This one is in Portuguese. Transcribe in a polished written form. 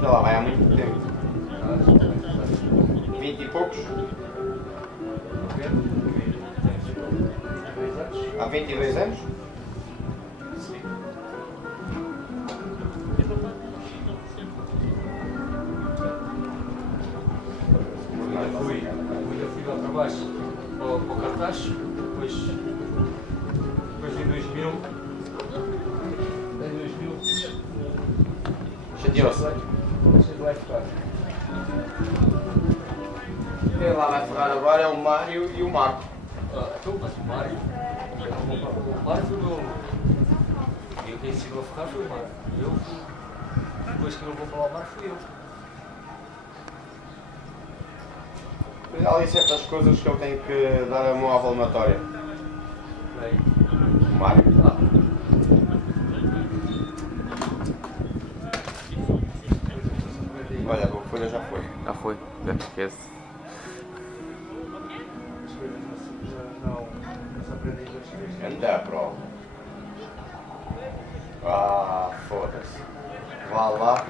Já lá vai há muito tempo. 20 e poucos? Há 22 anos? Sim. Eu fui lá para baixo, para o cartaz, depois em 2000, Chateou-se. deixei de lá ficar. Quem lá vai ferrar agora é o Mário e o Marco. Então, mas o Mário foi o meu. E quem ensinou a ferrar foi o Mário. Depois que eu vou falar o Mário fui eu. Mas há ali certas coisas que eu tenho que dar a mão à palmatória. Bem, O Mário. Olha, a folha já foi. Já foi, já esquece. Anda a prova. Ah, foda-se. Vá lá.